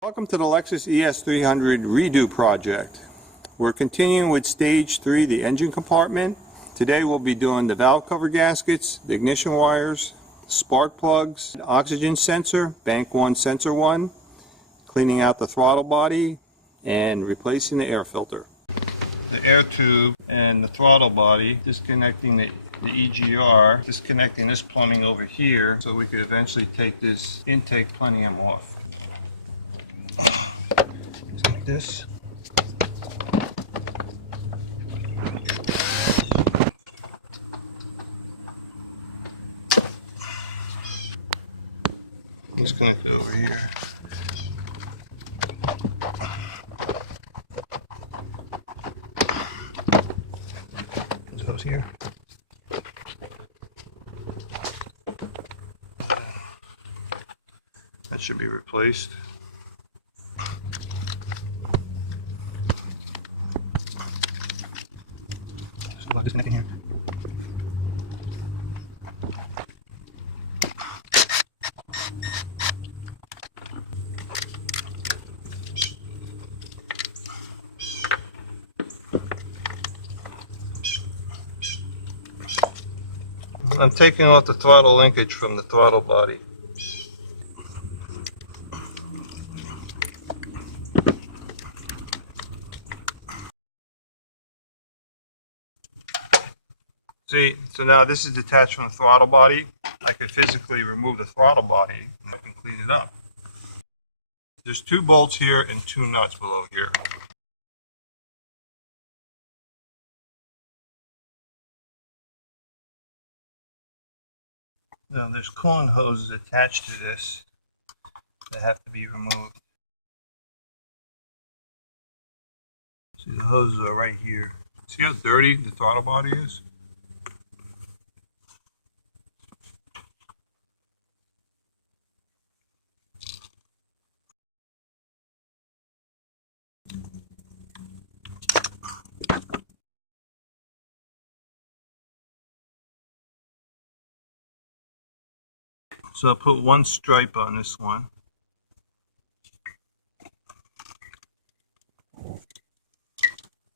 Welcome to the Lexus ES300 redo project. We're continuing with stage 3, the engine compartment. Today we'll be doing the valve cover gaskets, the ignition wires, spark plugs, oxygen sensor, bank 1, sensor 1, cleaning out the throttle body, and replacing the air filter. The air tube and the throttle body, disconnecting the EGR, disconnecting this plumbing over here so we could eventually take this intake plenum off. Like this. Disconnect it over here. This goes here. That should be replaced. Disconnecting here. I'm taking off the throttle linkage from the throttle body. See, so now this is detached from the throttle body. I could physically remove the throttle body and I can clean it up. There's 2 bolts here and 2 nuts below here. Now there's coolant hoses attached to this that have to be removed. See, the hoses are right here. See how dirty the throttle body is? So I'll put 1 stripe on this one.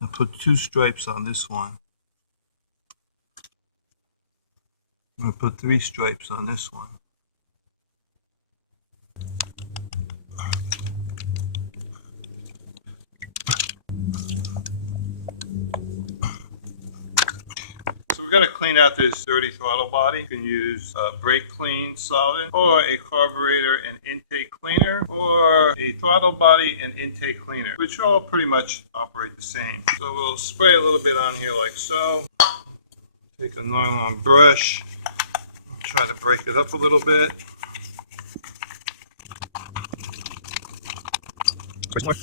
I'll put 2 stripes on this one. I'll put 3 stripes on this one. We're going to clean out this dirty throttle body. You can use a brake clean solvent, or a carburetor and intake cleaner, or a throttle body and intake cleaner, which all pretty much operate the same. So we'll spray a little bit on here like so. Take a nylon brush, try to break it up a little bit. Where's more?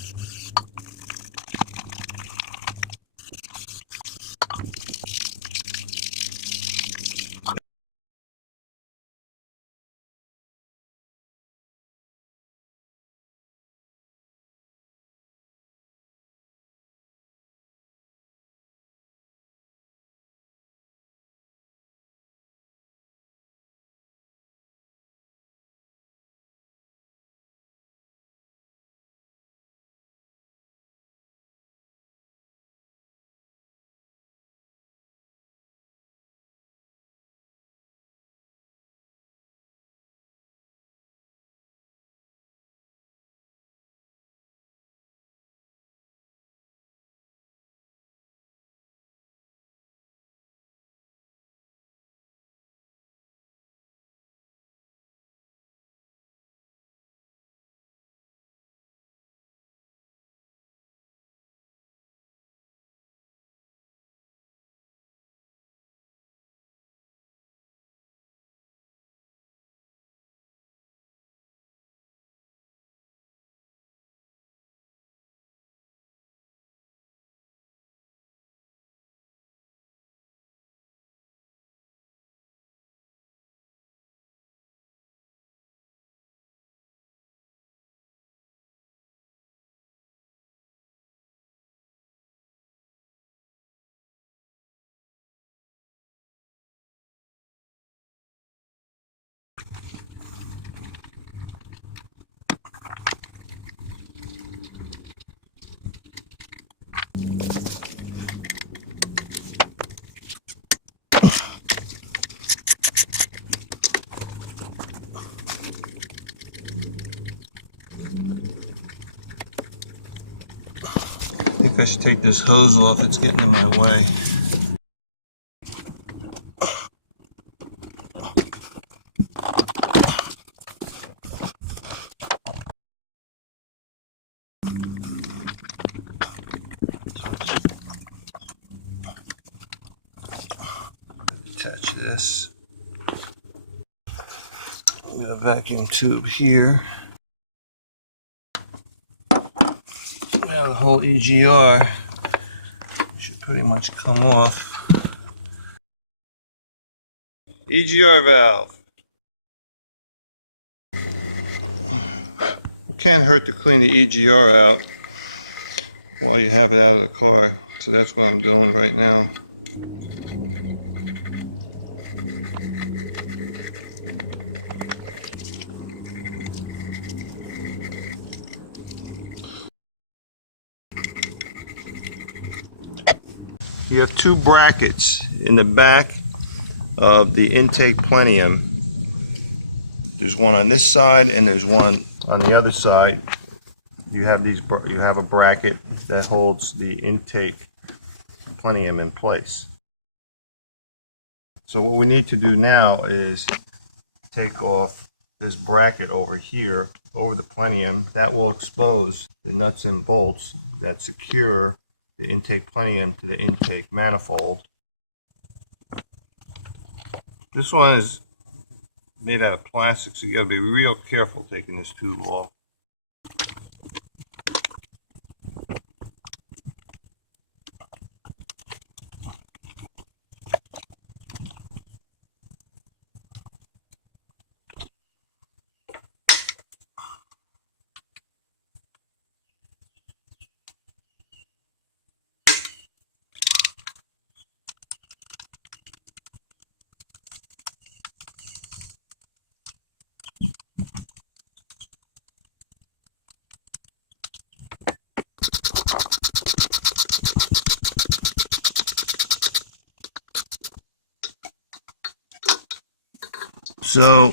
think I should take this hose off, it's getting in my way. Attach this. We got a vacuum tube here. Now the whole EGR should pretty much come off. EGR valve. Can't hurt to clean the EGR out while you have it out of the car. So that's what I'm doing right now. You have two brackets in the back of the intake plenum. There's one on this side and there's one on the other side. You have a bracket that holds the intake plenum in place. So what we need to do now is take off this bracket over here, over the plenum. That will expose the nuts and bolts that secure the intake plenum to the intake manifold. This one is made out of plastic, so you gotta be real careful taking this tube off. So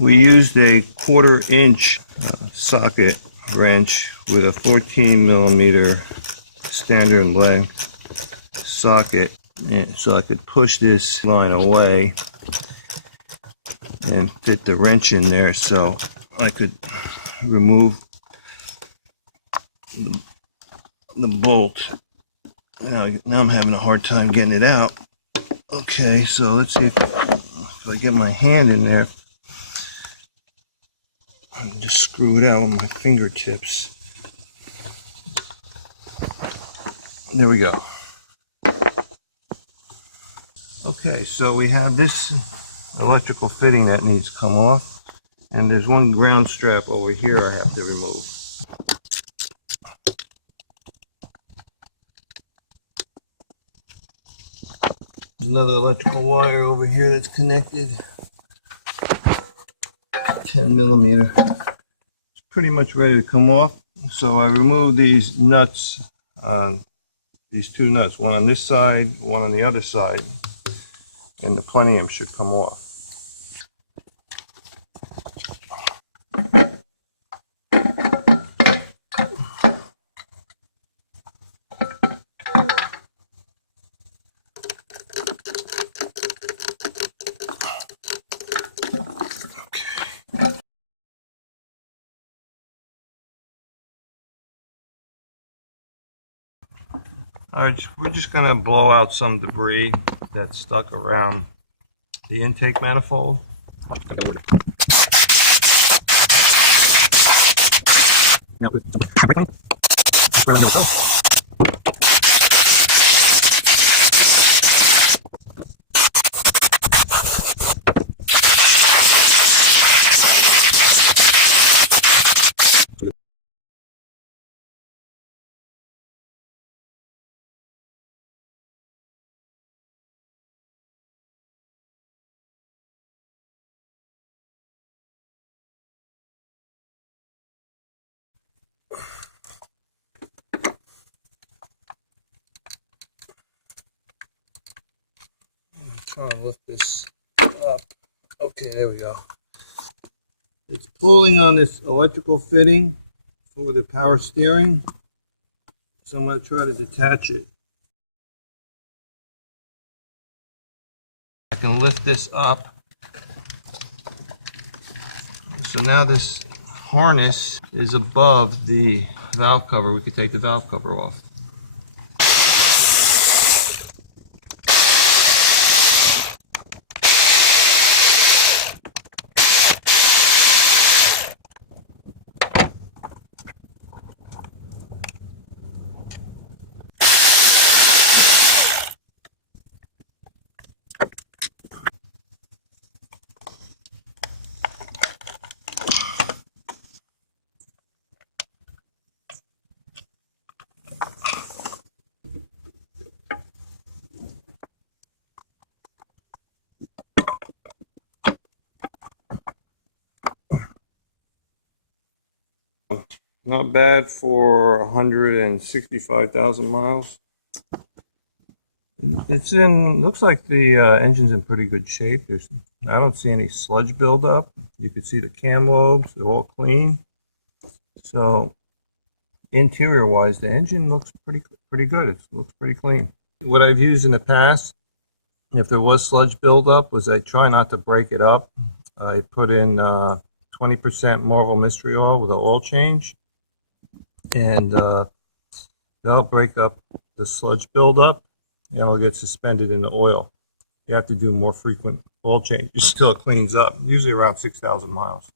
we used a 1/4 inch socket wrench with a 14 millimeter standard length socket, so I could push this line away and fit the wrench in there so I could remove the bolt. Now I'm having a hard time getting it out. Okay, so let's see if I get my hand in there and just screw it out with my fingertips. There we go. Okay, so we have this electrical fitting that needs to come off, and there's one ground strap over here I have to remove. There's another electrical wire over here that's connected. 10 millimeter. It's pretty much ready to come off. So I removed these nuts, these two nuts, one on this side, one on the other side, and the plenum should come off. Alright, we're just going to blow out some debris that's stuck around the intake manifold. Trying to lift this up. Okay, there we go. It's pulling on this electrical fitting for the power steering. So I'm going to try to detach it. I can lift this up. So now this harness is above the valve cover. We could take the valve cover off. Not bad for 165,000 miles. It's in, looks like the engine's in pretty good shape. I don't see any sludge buildup. You can see the cam lobes, they're all clean. So interior wise, the engine looks pretty good. It looks pretty clean. What I've used in the past, if there was sludge buildup, was I try not to break it up. I put in 20% Marvel Mystery Oil with an oil change, and that'll break up the sludge buildup, and it'll get suspended in the oil. You have to do more frequent oil changes till it cleans up, usually around 6,000 miles.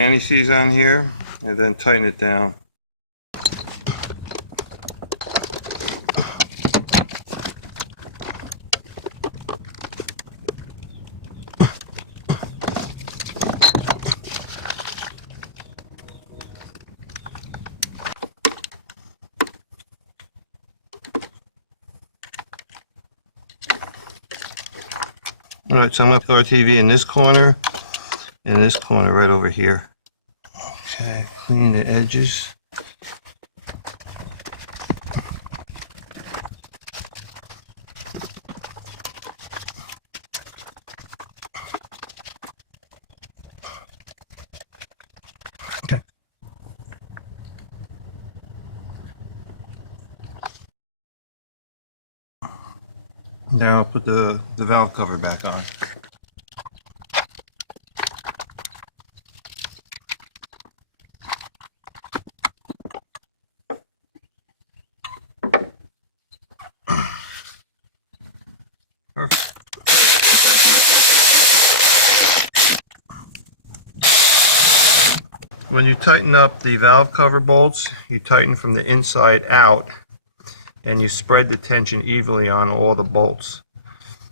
Anti-seize on here, and then tighten it down. Alright, so I'm going to put our TV in this corner, and this corner right over here. Okay, clean the edges. Now I'll put the valve cover back on. Perfect. When you tighten up the valve cover bolts, you tighten from the inside out and you spread the tension evenly on all the bolts.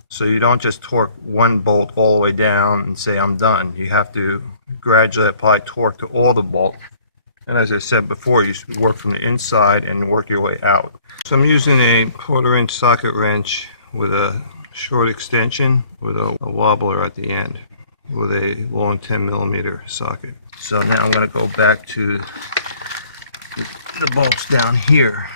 So you don't just torque one bolt all the way down and say I'm done. You have to gradually apply torque to all the bolts. And as I said before, you work from the inside and work your way out. So I'm using a 1/4 inch socket wrench with a short extension with a wobbler at the end with a long 10mm socket. So now I'm going to go back to the bolts down here.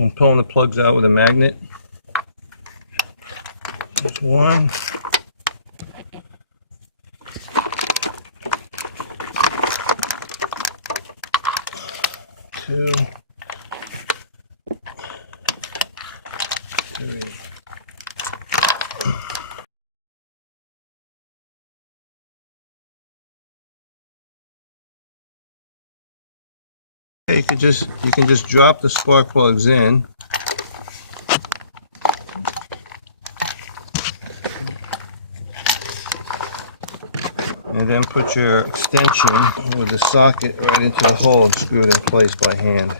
I'm pulling the plugs out with a magnet. There's one. Two. Three. You can just drop the spark plugs in. And then put your extension with the socket right into the hole and screw it in place by hand.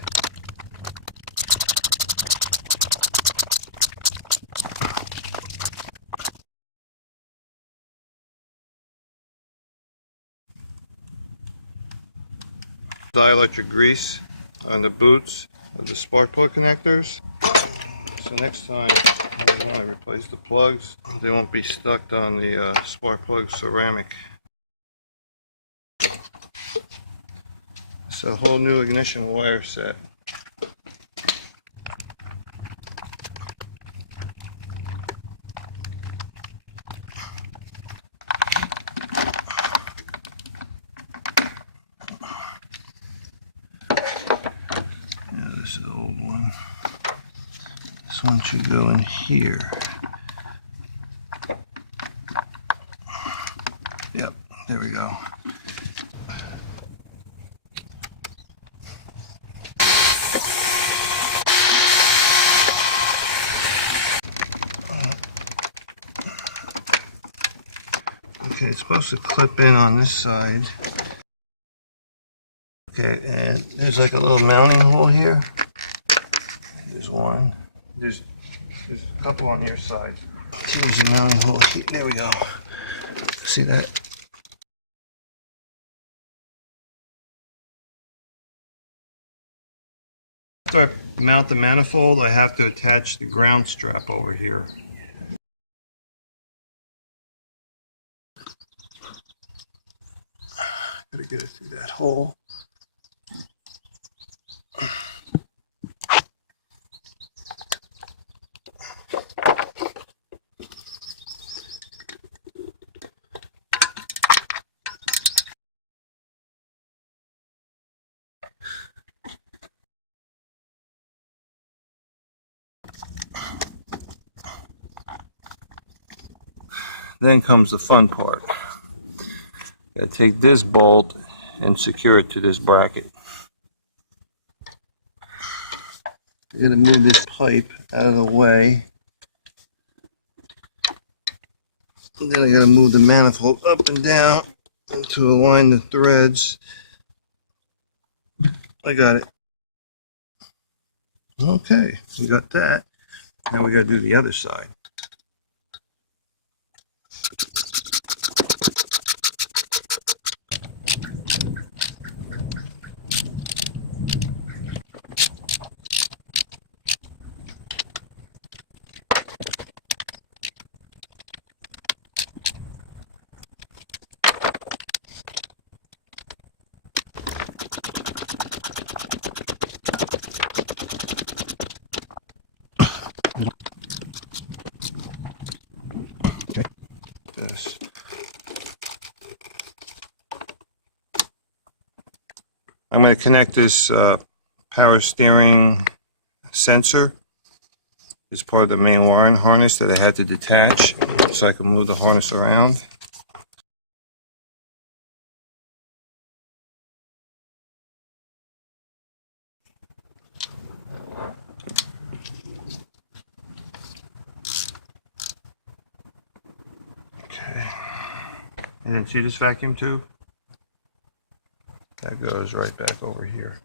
Dielectric grease on the boots of the spark plug connectors. So next time when I replace the plugs, they won't be stuck on the spark plug ceramic. It's a whole new ignition wire set. Yeah, this is the old one. This one should go in here. Yep, there we go. Okay, it's supposed to clip in on this side. Okay, and there's like a little mounting hole here. There's one. There's a couple on your side. Here's a mounting hole. There we go. See that? After I mount the manifold, I have to attach the ground strap over here. Gotta get it through that hole. Then comes the fun part. Gotta take this bolt and secure it to this bracket. I gotta move this pipe out of the way. And then I gotta move the manifold up and down to align the threads. I got it. Okay, we got that. Now we gotta do the other side. I'm going to connect this power steering sensor. It's part of the main wiring harness that I had to detach so I can move the harness around. Okay. And then see this vacuum tube? That goes right back over here.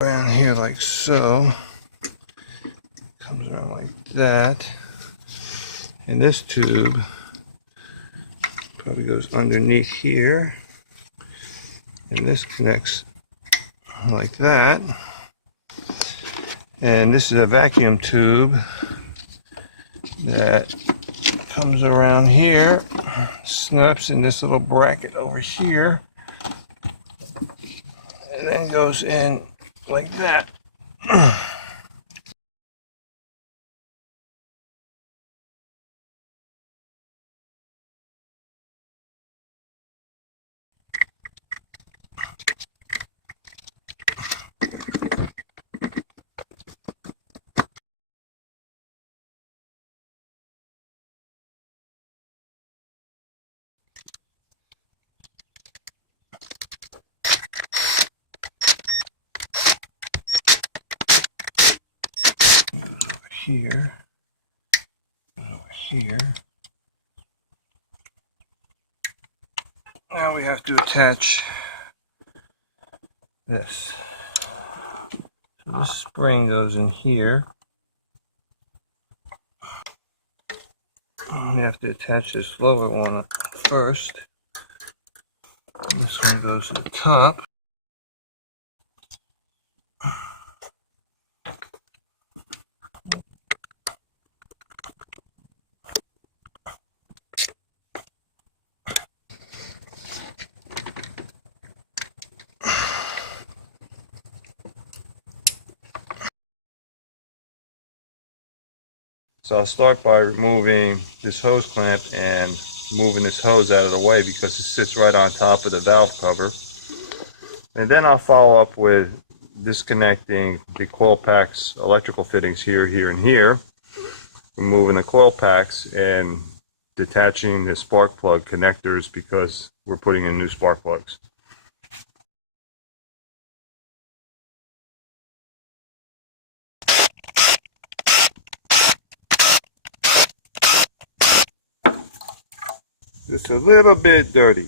Around here like so. Comes around like that. And this tube probably goes underneath here. And this connects like that. And this is a vacuum tube that comes around here, snaps in this little bracket over here, and then goes in like that. Here, over here. Now we have to attach this. So this spring goes in here. We have to attach this lower one first. This one goes to the top. So I'll start by removing this hose clamp and moving this hose out of the way because it sits right on top of the valve cover. And then I'll follow up with disconnecting the coil packs, electrical fittings here, here, and here, removing the coil packs and detaching the spark plug connectors because we're putting in new spark plugs. It's a little bit dirty.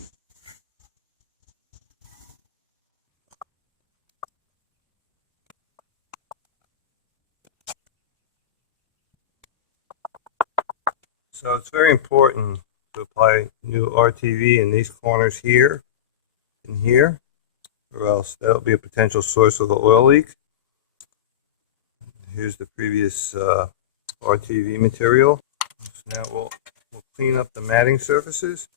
So it's very important to apply new RTV in these corners here and here, or else that'll be a potential source of the oil leak. Here's the previous RTV material. So now we'll clean up the matting surfaces.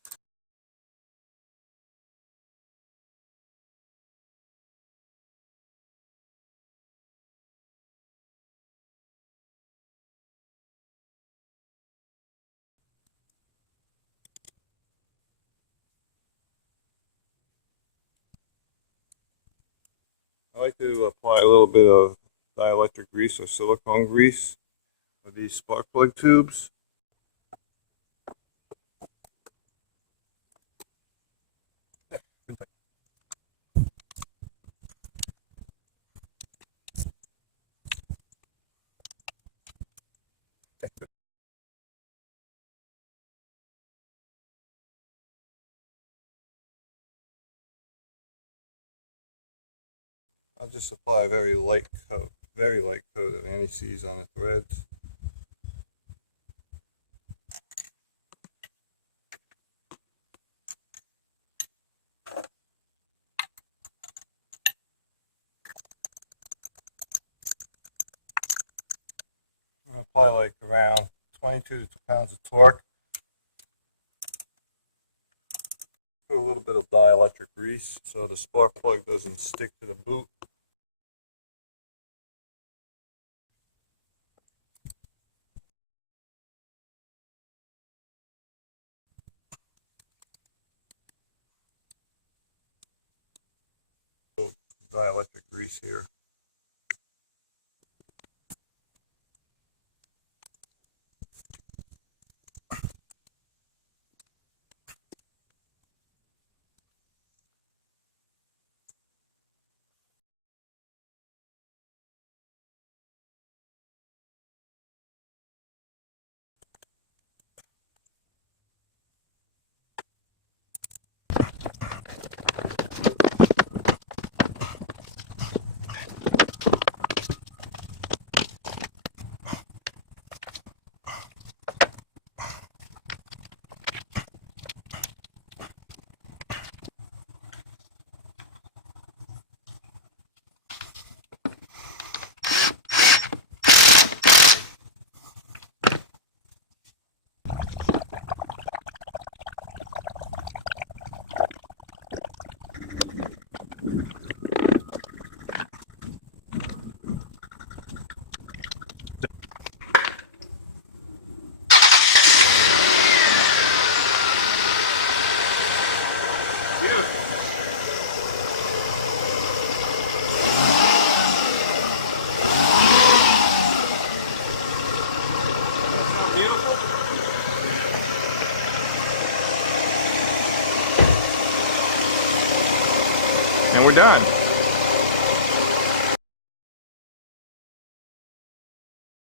I like to apply a little bit of dielectric grease or silicone grease with these spark plug tubes. I'll just apply a very light coat of anti-seize on the threads. I'm going to apply like around 22 pounds of torque. grease so the spark plug doesn't stick to the boot. Dielectric grease here. And we're done.